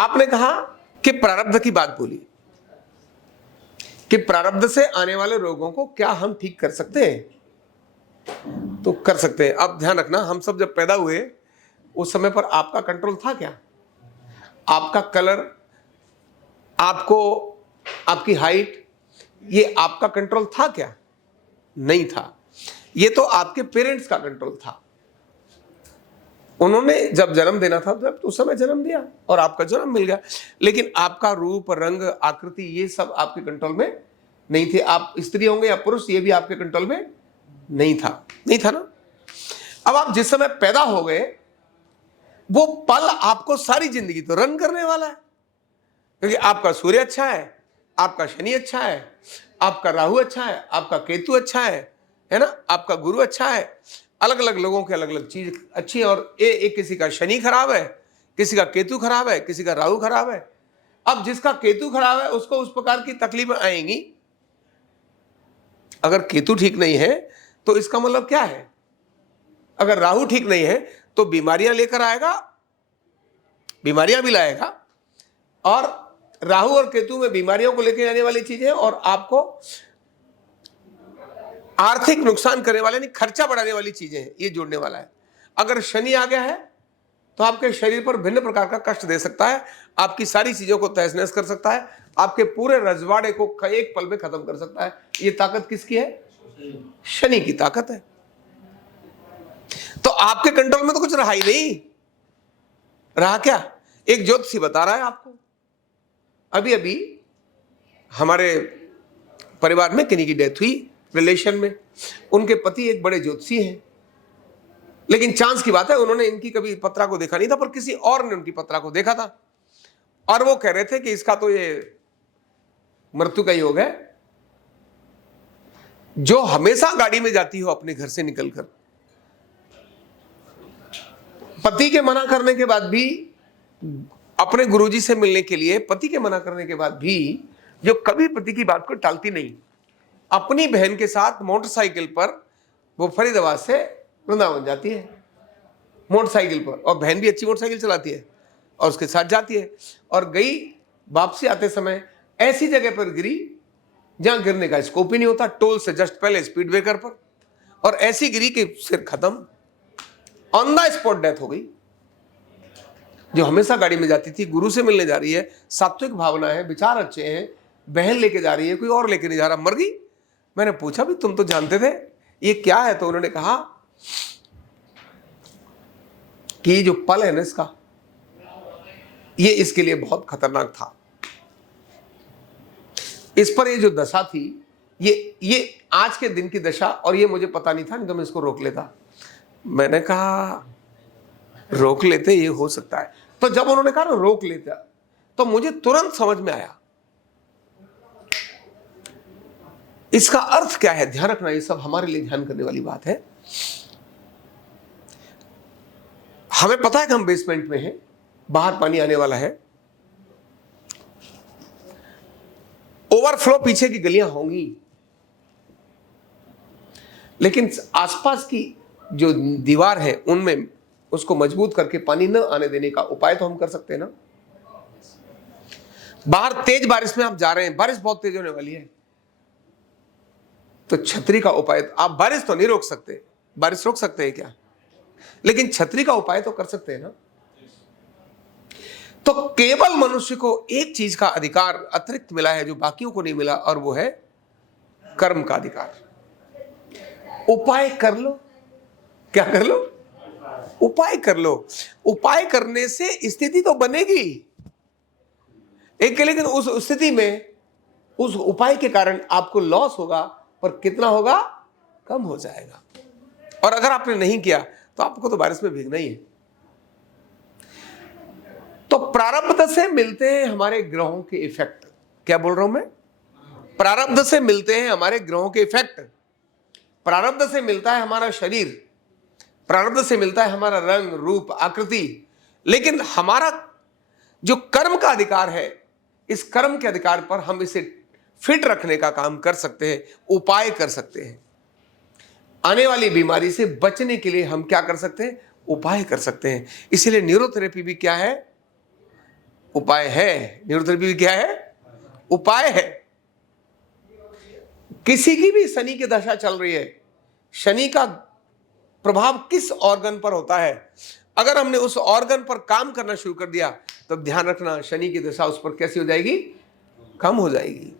आपने कहा कि प्रारब्ध की बात बोली कि प्रारब्ध से आने वाले रोगों को क्या हम ठीक कर सकते हैं? तो कर सकते हैं। अब ध्यान रखना, हम सब जब पैदा हुए उस समय पर आपका कंट्रोल था क्या? आपका कलर, आपको, आपकी हाइट, ये आपका कंट्रोल था क्या? नहीं था। ये तो आपके पेरेंट्स का कंट्रोल था। उन्होंने जब जन्म देना था जब उस समय जन्म दिया और आपका जन्म मिल गया। लेकिन आपका रूप, रंग, आकृति, ये सब आपके कंट्रोल में नहीं थे। आप स्त्री होंगे या पुरुष, ये भी आपके कंट्रोल में नहीं था ना। अब आप जिस समय पैदा हो गए, वो पल आपको सारी जिंदगी तो रन करने वाला है, क्योंकि आपका सूर्य अच्छा है, आपका शनि अच्छा है, आपका राहु अच्छा है, आपका केतु अच्छा है ना, आपका गुरु अच्छा है। अलग अलग लोगों के अलग अलग चीज अच्छी है, और एक किसी का शनि खराब है, किसी का केतु खराब है, किसी का राहु खराब है। अब जिसका केतु खराब है उसको उस प्रकार की तकलीफें आएंगी। अगर केतु ठीक नहीं है तो इसका मतलब क्या है? अगर राहु ठीक नहीं है तो बीमारियां लेकर आएगा, बीमारियां भी लाएगा, और राहु और केतु में बीमारियों को लेकर आने वाली चीजें और आपको आर्थिक नुकसान करने वाले, नहीं खर्चा बढ़ाने वाली चीजें हैं, ये जोड़ने वाला है। अगर शनि आ गया है तो आपके शरीर पर भिन्न प्रकार का कष्ट दे सकता है, आपकी सारी चीजों को तहस नहस कर सकता है, आपके पूरे रजवाड़े को एक पल में खत्म कर सकता है। ये ताकत किसकी है? शनि की ताकत है। तो आपके कंट्रोल में तो कुछ रहा ही नहीं। रहा क्या? एक ज्योतिषी बता रहा है आपको। अभी अभी हमारे परिवार में किन्हीं की डेथ हुई, रिलेशन में। उनके पति एक बड़े ज्योतिषी हैं, लेकिन चांस की बात है उन्होंने इनकी कभी पत्रा को देखा नहीं था, पर किसी और ने उनकी पत्रा को देखा था, और वो कह रहे थे कि इसका तो ये मृत्यु का योग है। जो हमेशा गाड़ी में जाती हो अपने घर से निकलकर, पति के मना करने के बाद भी, अपने गुरुजी से मिलने के लिए पति के मना करने के बाद भी, जो कभी पति की बात को टालती नहीं, अपनी बहन के साथ मोटरसाइकिल पर वो फरीदाबाद से वृंदावन जाती है मोटरसाइकिल पर, और बहन भी अच्छी मोटरसाइकिल चलाती है और उसके साथ जाती है। और गई, वापसी आते समय ऐसी जगह पर गिरी जहां गिरने का स्कोप ही नहीं होता, टोल से जस्ट पहले स्पीड ब्रेकर पर, और ऐसी गिरी कि सिर खत्म, ऑन द स्पॉट डेथ हो गई। जो हमेशा गाड़ी में जाती थी, गुरु से मिलने जा रही है, सात्विक भावना है, विचार अच्छे हैं, बहन लेके जा रही है, कोई और लेके नहीं जा रहा, मर गई। मैंने पूछा भी तुम तो जानते थे ये क्या है? तो उन्होंने कहा कि ये जो पल है ना इसका, ये इसके लिए बहुत खतरनाक था। इस पर ये जो दशा थी, ये आज के दिन की दशा, और ये मुझे पता नहीं था, नहीं तो मैं इसको रोक लेता। मैंने कहा रोक लेते, ये हो सकता है। तो जब उन्होंने कहा ना रोक लेता, तो मुझे तुरंत समझ में आया इसका अर्थ क्या है। ध्यान रखना, ये सब हमारे लिए ध्यान करने वाली बात है। हमें पता है कि हम बेसमेंट में हैं, बाहर पानी आने वाला है, ओवरफ्लो पीछे की गलियां होंगी, लेकिन आसपास की जो दीवार है उनमें उसको मजबूत करके पानी न आने देने का उपाय तो हम कर सकते हैं ना। बाहर तेज बारिश में आप जा रहे हैं, बारिश बहुत तेज होने वाली है, तो छतरी का उपाय, आप बारिश तो नहीं रोक सकते, बारिश रोक सकते हैं क्या? लेकिन छतरी का उपाय तो कर सकते हैं ना। तो केवल मनुष्य को एक चीज का अधिकार अतिरिक्त मिला है जो बाकियों को नहीं मिला, और वो है कर्म का अधिकार। उपाय कर लो। क्या कर लो? उपाय कर लो। उपाय करने से स्थिति तो बनेगी एक, लेकिन उस स्थिति में उस उपाय के कारण आपको लॉस होगा, पर कितना होगा? कम हो जाएगा। और अगर आपने नहीं किया तो आपको तो बारिश में भीगना ही है। तो प्रारब्ध से मिलते हैं हमारे ग्रहों के इफेक्ट। क्या बोल रहा हूं मैं? प्रारब्ध से मिलते हैं हमारे ग्रहों के इफेक्ट। प्रारब्ध से मिलता है हमारा शरीर, प्रारब्ध से मिलता है हमारा रंग, रूप, आकृति। लेकिन हमारा जो कर्म का अधिकार है, इस कर्म के अधिकार पर हम इसे फिट रखने का काम कर सकते हैं, उपाय कर सकते हैं। आने वाली बीमारी से बचने के लिए हम क्या कर सकते हैं? उपाय कर सकते हैं। इसीलिए न्यूरोथेरेपी भी क्या है? उपाय है। न्यूरोथेरेपी भी क्या है? उपाय है। किसी की भी शनि की दशा चल रही है, शनि का प्रभाव किस ऑर्गन पर होता है, अगर हमने उस ऑर्गन पर काम करना शुरू कर दिया तो ध्यान रखना शनि की दशा उस पर कैसी हो जाएगी? कम हो जाएगी।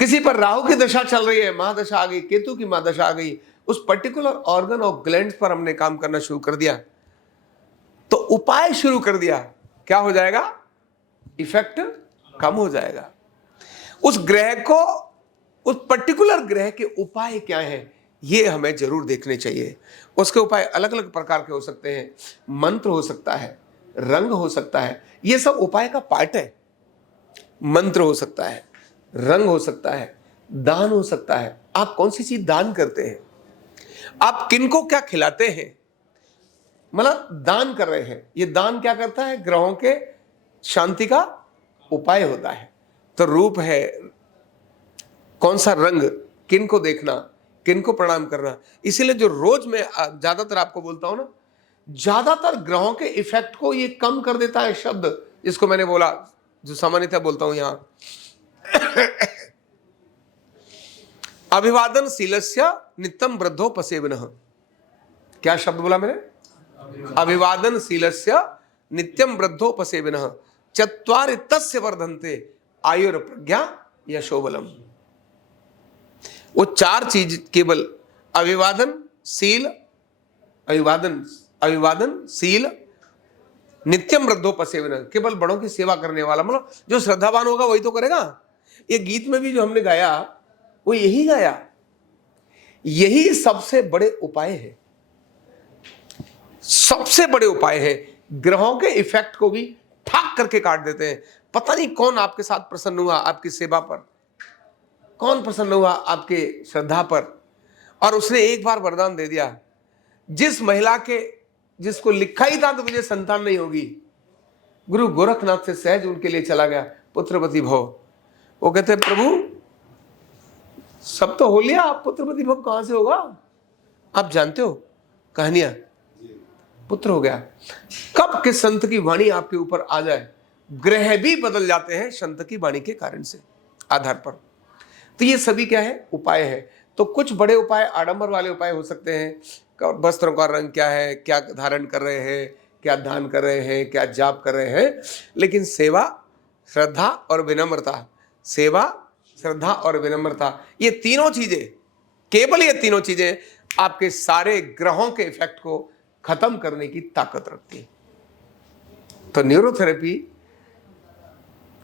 किसी पर राहु की दशा चल रही है, महादशा आ गई, केतु की महादशा आ गई, उस पर्टिकुलर ऑर्गन और ग्लैंड पर हमने काम करना शुरू कर दिया तो उपाय शुरू कर दिया, क्या हो जाएगा? इफेक्ट कम हो जाएगा। उस ग्रह को, उस पर्टिकुलर ग्रह के उपाय क्या हैं ये हमें जरूर देखने चाहिए। उसके उपाय अलग अलग प्रकार के हो सकते हैं, मंत्र हो सकता है, रंग हो सकता है, ये सब उपाय का पार्ट है। मंत्र हो सकता है, रंग हो सकता है, दान हो सकता है। आप कौन सी चीज दान करते हैं, आप किनको क्या खिलाते हैं, मतलब दान कर रहे हैं, ये दान क्या करता है? ग्रहों के शांति का उपाय होता है। तो रूप है, कौन सा रंग, किनको देखना, किनको प्रणाम करना। इसीलिए जो रोज मैं ज्यादातर आपको बोलता हूं ना, ज्यादातर ग्रहों के इफेक्ट को ये कम कर देता है शब्द, जिसको मैंने बोला, जो सामान्यतः बोलता हूं यहां अभिवादन शीलस्य नित्यम वृद्धोपसेवनः। क्या शब्द बोला मैंने? अभिवादन शीलस्य नित्यम वृद्धोपसेवनः चत्वारि तस्य वर्धन्ते आयुर प्रज्ञा यशोबलम। वो चार चीज केवल अभिवादन शील, अभिवादन शील, नित्यम वृद्धोपसेवन, केवल बड़ों की सेवा करने वाला, मतलब जो श्रद्धावान होगा वही तो करेगा। ये गीत में भी जो हमने गाया वो यही गाया, यही सबसे बड़े उपाय है, सबसे बड़े उपाय है। ग्रहों के इफेक्ट को भी ठाक करके काट देते हैं। पता नहीं कौन आपके साथ प्रसन्न हुआ आपकी सेवा पर, कौन प्रसन्न हुआ आपके श्रद्धा पर, और उसने एक बार वरदान दे दिया। जिस महिला के, जिसको लिखा ही था तो मुझे संतान नहीं होगी, गुरु गोरखनाथ से सहज उनके लिए चला गया, पुत्रवती भव। वो कहते प्रभु सब तो हो लिया, आप पुत्रवती भव कहां से होगा? आप जानते हो कहानियां, पुत्र हो गया। कब के संत की वाणी आपके ऊपर आ जाए, ग्रह भी बदल जाते हैं संत की वाणी के कारण से, आधार पर। तो ये सभी क्या है? उपाय है। तो कुछ बड़े उपाय, आडंबर वाले उपाय हो सकते हैं। वस्त्रों का रंग क्या है, क्या धारण कर रहे हैं, क्या दान कर रहे हैं, क्या जाप कर रहे हैं, लेकिन सेवा, श्रद्धा और विनम्रता, सेवा, श्रद्धा और विनम्रता, ये तीनों चीजें, केवल ये तीनों चीजें आपके सारे ग्रहों के इफेक्ट को खत्म करने की ताकत रखती है। तो न्यूरोथेरेपी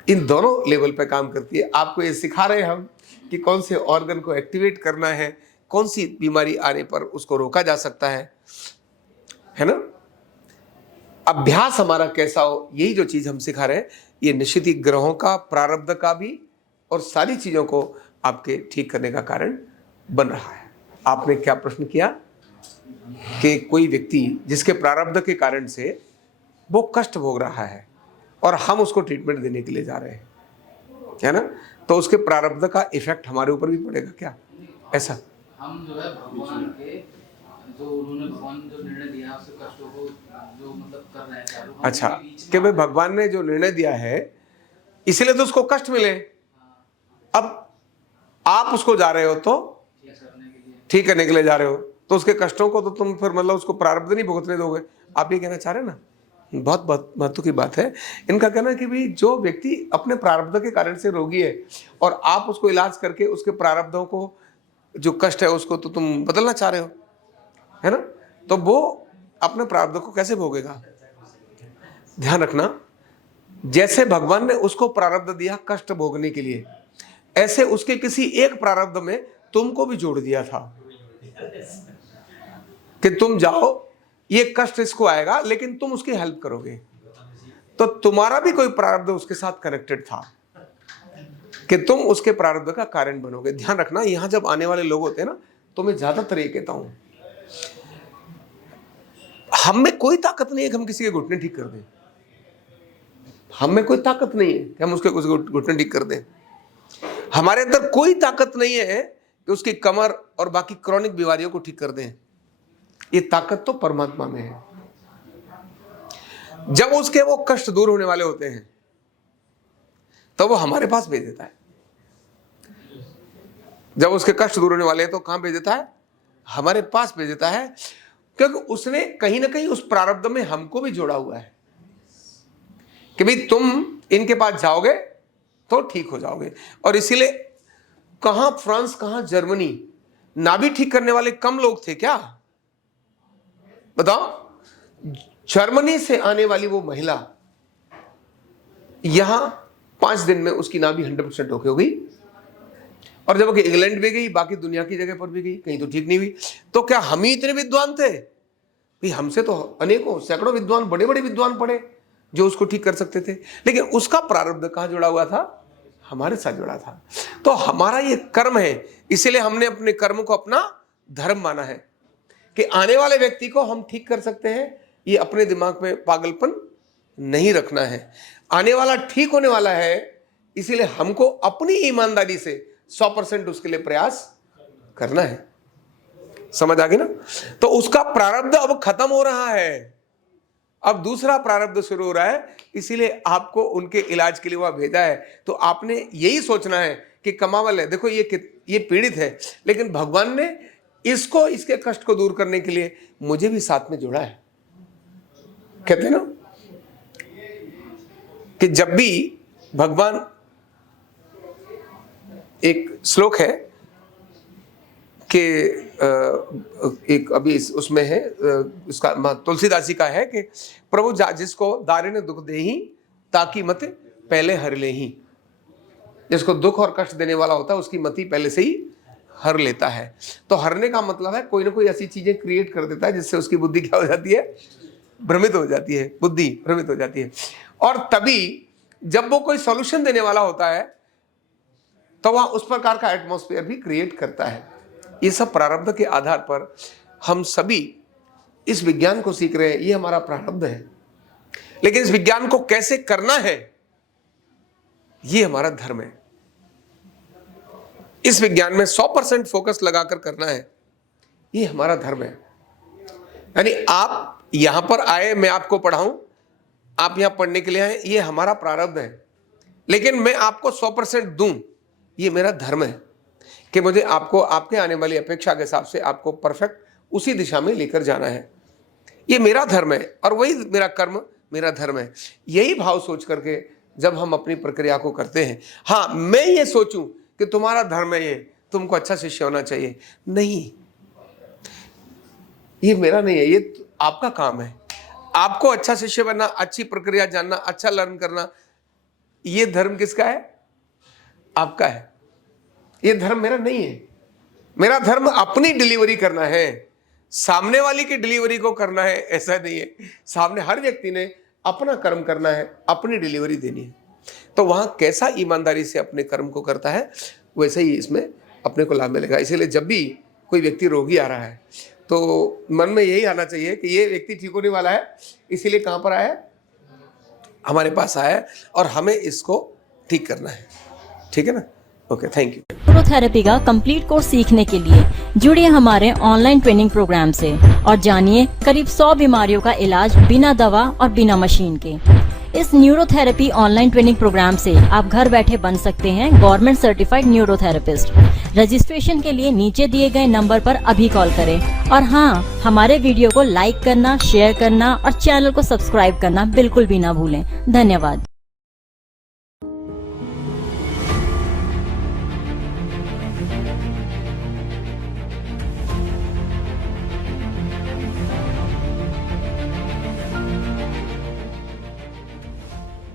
इन दोनों लेवल पे काम करती है। आपको ये सिखा रहे हैं हम कि कौन से ऑर्गन को एक्टिवेट करना है, कौन सी बीमारी आने पर उसको रोका जा सकता है ना। अभ्यास हमारा कैसा हो, यही जो चीज हम सिखा रहे हैं, ये निश्चित ही ग्रहों का, प्रारब्ध का भी, और सारी चीजों को आपके ठीक करने का कारण बन रहा है। आपने क्या प्रश्न किया कि कोई व्यक्ति जिसके प्रारब्ध के कारण से वो कष्ट भोग रहा है और हम उसको ट्रीटमेंट देने के लिए जा रहे हैं, है ना, तो उसके प्रारब्ध का इफेक्ट हमारे ऊपर भी पड़ेगा क्या? ऐसा हम जो है भगवान के, जो उन्होंने भगवान जो निर्णय दिया उसके कष्टों को जो मतलब कर रहे हैं। अच्छा, कि भाई भगवान ने जो निर्णय दिया है इसलिए तो उसको कष्ट मिले। अब आप उसको जा रहे हो तो ठीक करने के लिए जा रहे हो, तो उसके कष्टों को तो तुम फिर मतलब उसको प्रारब्ध नहीं भुगतने दोगे। आप ये कहना चाह रहे हैं ना, बहुत बहुत महत्व की बात है। इनका कहना है कि भाई जो व्यक्ति अपने प्रारब्ध के कारण से रोगी है और आप उसको इलाज करके उसके प्रारब्धों को, जो कष्ट है उसको तो तुम बदलना चाह रहे हो, है ना, तो वो अपने प्रारब्ध को कैसे भोगेगा? ध्यान रखना, जैसे भगवान ने उसको प्रारब्ध दिया कष्ट भोगने के लिए, ऐसे उसके किसी एक प्रारब्ध में तुमको भी जोड़ दिया था कि तुम जाओ, ये कष्ट इसको आएगा लेकिन तुम उसकी हेल्प करोगे। तो तुम्हारा भी कोई प्रारब्ध उसके साथ कनेक्टेड था कि तुम उसके प्रारब्ध का कारण बनोगे। ध्यान रखना, यहां जब आने वाले लोग होते हैं ना, तो मैं ज्यादातर ये कहता हूं, हम में कोई ताकत नहीं है कि हम किसी के घुटने ठीक कर दें। हम में कोई ताकत नहीं है कि हम उसके घुटने ठीक कर दें। हमारे अंदर कोई ताकत नहीं है कि उसकी कमर और बाकी क्रॉनिक बीमारियों को ठीक कर दें। ये ताकत तो परमात्मा में है। जब उसके वो कष्ट दूर होने वाले होते हैं, तो वो हमारे पास भेज देता है। जब उसके कष्ट दूर होने वाले हैं तो कहां भेज देता है? हमारे पास भेज देता है, क्योंकि उसने कहीं ना कहीं उस प्रारब्ध में हमको भी जोड़ा हुआ है कि भाई तुम इनके पास जाओगे तो ठीक हो जाओगे। और इसीलिए कहां फ्रांस, कहां जर्मनी, नाभि ठीक करने वाले कम लोग थे क्या? बताओ। जर्मनी से आने वाली वो महिला यहां 5 दिन में उसकी नाभि 100% ओके हो गई, और जब इंग्लैंड भी गई, बाकी दुनिया की जगह पर भी गई, कहीं तो ठीक नहीं हुई। तो क्या हम ही इतने विद्वान थे? भाई हमसे तो अनेकों सैकड़ों विद्वान, बड़े बड़े विद्वान पढ़े जो उसको ठीक कर सकते थे, लेकिन उसका प्रारब्ध कहां जुड़ा हुआ था? हमारे साथ जुड़ा था। तो हमारा ये कर्म है, इसीलिए हमने अपने कर्म को अपना धर्म माना है कि आने वाले व्यक्ति को हम ठीक कर सकते हैं। ये अपने दिमाग में पागलपन नहीं रखना है। आने वाला ठीक होने वाला है, इसीलिए हमको अपनी ईमानदारी से 100% उसके लिए प्रयास करना है। समझ आ गई ना? तो उसका प्रारब्ध अब खत्म हो रहा है, अब दूसरा प्रारब्ध शुरू हो रहा है, इसीलिए आपको उनके इलाज के लिए वह भेजा है। तो आपने यही सोचना है कि कमावल है, देखो ये पीड़ित है, लेकिन भगवान ने इसको, इसके कष्ट को दूर करने के लिए मुझे भी साथ में जोड़ा है। कहते हैं ना कि जब भी भगवान, एक श्लोक है कि एक अभी उसमें है, उसका तुलसीदास जी का है कि प्रभु जिसको दारे ने दुख दे ही ताकि मत पहले हर ले ही। जिसको दुख और कष्ट देने वाला होता है उसकी मति पहले से ही हर लेता है। तो हरने का मतलब है कोई ना कोई ऐसी चीजें क्रिएट कर देता है जिससे उसकी बुद्धि क्या हो जाती है? भ्रमित हो जाती है, बुद्धि भ्रमित हो जाती है। और तभी जब वो कोई सॉल्यूशन देने वाला होता है तो वह उस प्रकार का एटमॉस्फेयर भी क्रिएट करता है। ये सब प्रारब्ध के आधार पर हम सभी इस विज्ञान को सीख रहे हैं, ये हमारा प्रारब्ध है। लेकिन इस विज्ञान को कैसे करना है, ये हमारा धर्म है। इस विज्ञान में 100% फोकस लगाकर करना है, ये हमारा धर्म है। यानी आप यहां पर आए, मैं आपको पढ़ाऊं, आप यहां पढ़ने के लिए आए, ये हमारा प्रारब्ध है। लेकिन मैं आपको 100% दूं, ये मेरा धर्म है कि मुझे आपको आपके आने वाली अपेक्षा के हिसाब से आपको परफेक्ट उसी दिशा में लेकर जाना है। ये मेरा धर्म है और वही मेरा कर्म मेरा धर्म है। यही भाव सोच करके जब हम अपनी प्रक्रिया को करते हैं, हाँ मैं ये सोचूं कि तुम्हारा धर्म है, ये तुमको अच्छा शिष्य होना चाहिए, नहीं, ये मेरा नहीं है, ये आपका काम है। आपको अच्छा शिष्य बनना, अच्छी प्रक्रिया जानना, अच्छा लर्न करना, ये धर्म किसका है? आपका है। ये धर्म मेरा नहीं है। मेरा धर्म अपनी डिलीवरी करना है, सामने वाली की डिलीवरी को करना है ऐसा नहीं है। सामने हर व्यक्ति ने अपना कर्म करना है, अपनी डिलीवरी देनी है। तो वहां कैसा ईमानदारी से अपने कर्म को करता है, वैसे ही इसमें अपने को लाभ मिलेगा। इसीलिए जब भी कोई व्यक्ति रोगी आ रहा है तो मन में यही आना चाहिए कि ये व्यक्ति ठीक होने वाला है, इसीलिए कहां पर आया है? हमारे पास आया है और हमें इसको ठीक करना है। ठीक है ना? Okay, thank you. न्यूरोथेरेपी का कंप्लीट कोर्स सीखने के लिए जुड़िए हमारे ऑनलाइन ट्रेनिंग प्रोग्राम से और जानिए करीब 100 बीमारियों का इलाज बिना दवा और बिना मशीन के। इस न्यूरोथेरेपी ऑनलाइन ट्रेनिंग प्रोग्राम से आप घर बैठे बन सकते हैं गवर्नमेंट सर्टिफाइड न्यूरोथेरेपिस्ट। रजिस्ट्रेशन के लिए नीचे दिए गए नंबर पर अभी कॉल करें। और हाँ, हमारे वीडियो को लाइक करना, शेयर करना और चैनल को सब्सक्राइब करना बिल्कुल भी ना भूलें। धन्यवाद।